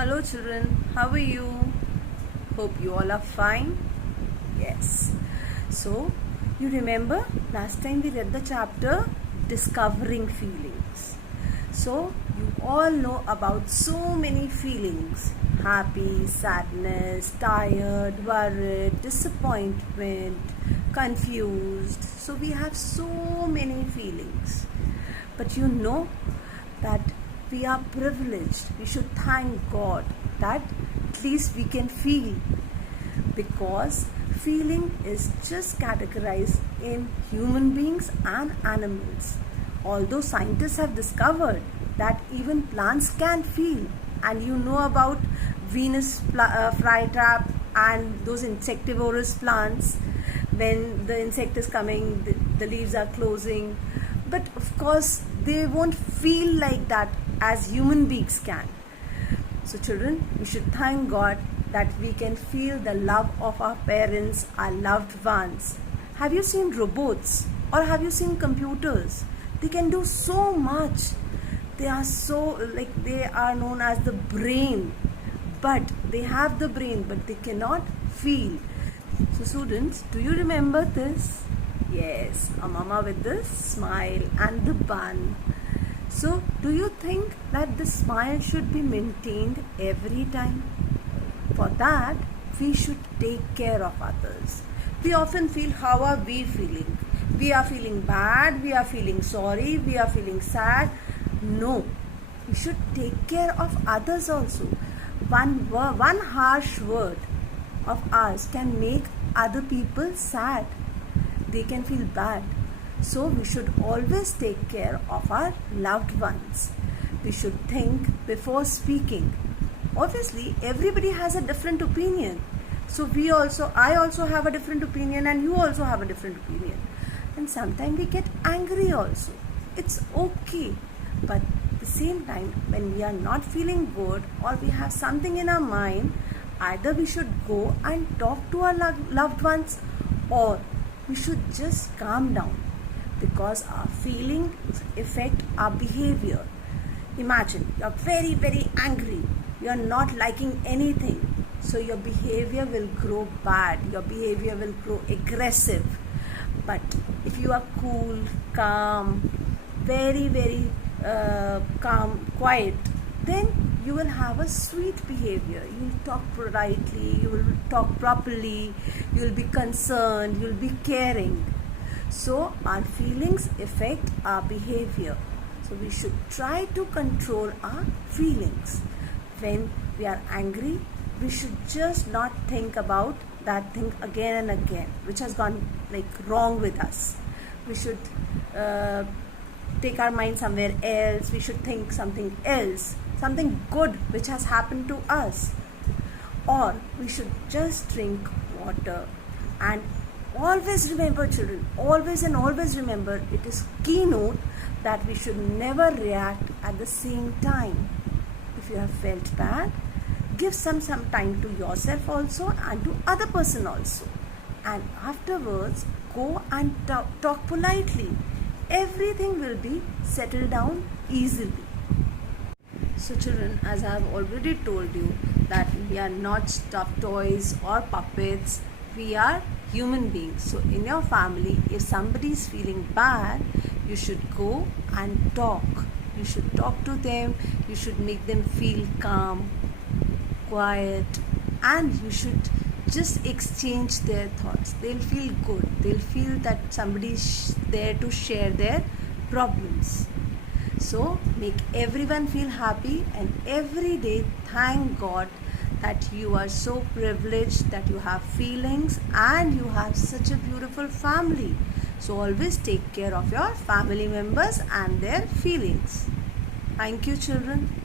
Hello children, how are you? Hope you all are fine. Yes. So, you remember last time we read the chapter Discovering Feelings. So, you all know about so many feelings: happy, sadness, tired, worried, disappointment, confused. So, we have so many feelings. But you know that we are privileged. We should thank God that at least we can feel, because feeling is just categorized in human beings and animals. Although scientists have discovered that even plants can feel, and you know about Venus flytrap and those insectivorous plants, when the insect is coming, the leaves are closing. But of course, they won't feel like that as human beings can. So children, we should thank God that we can feel the love of our parents, our loved ones. Have you seen robots or have you seen computers? They can do so much. They are they are known as the brain, but they have the brain but they cannot feel. So students, do you remember this? Yes, a mama with the smile and the bun. So, do you think that the smile should be maintained every time? For that, we should take care of others. We often feel, how are we feeling? We are feeling bad, we are feeling sorry, we are feeling sad. No, we should take care of others also. One harsh word of ours can make other people sad. They can feel bad. So we should always take care of our loved ones. We should think before speaking. Obviously, everybody has a different opinion. So I also have a different opinion and you also have a different opinion. And sometimes we get angry also. It's okay. But at the same time, when we are not feeling good or we have something in our mind, either we should go and talk to our loved ones, or we should just calm down, because our feelings affect our behavior. Imagine you're very, very angry. You're not liking anything. So your behavior will grow bad. Your behavior will grow aggressive. But if you are cool, calm, very, very calm, quiet, then you will have a sweet behavior. You will talk politely, you will talk properly, you will be concerned, you will be caring. So our feelings affect our behavior. So we should try to control our feelings. When we are angry, we should just not think about that thing again and again, which has gone wrong with us. We should take our mind somewhere else. We should think something else, something good which has happened to us. Or we should just drink water. And always remember, children, always and always remember, it is keynote that we should never react at the same time. If you have felt bad, give some time to yourself also and to other person also. And afterwards, go and talk politely. Everything will be settled down easily. So children, as I have already told you, that we are not stuffed toys or puppets. We are human beings. So in your family, if somebody is feeling bad, you should go and talk. You should talk to them. You should make them feel calm, quiet, and you should just exchange their thoughts. They'll feel good. They'll feel that somebody is there to share their problems. So make everyone feel happy, and every day thank God that you are so privileged, that you have feelings and you have such a beautiful family. So always take care of your family members and their feelings. Thank you, children.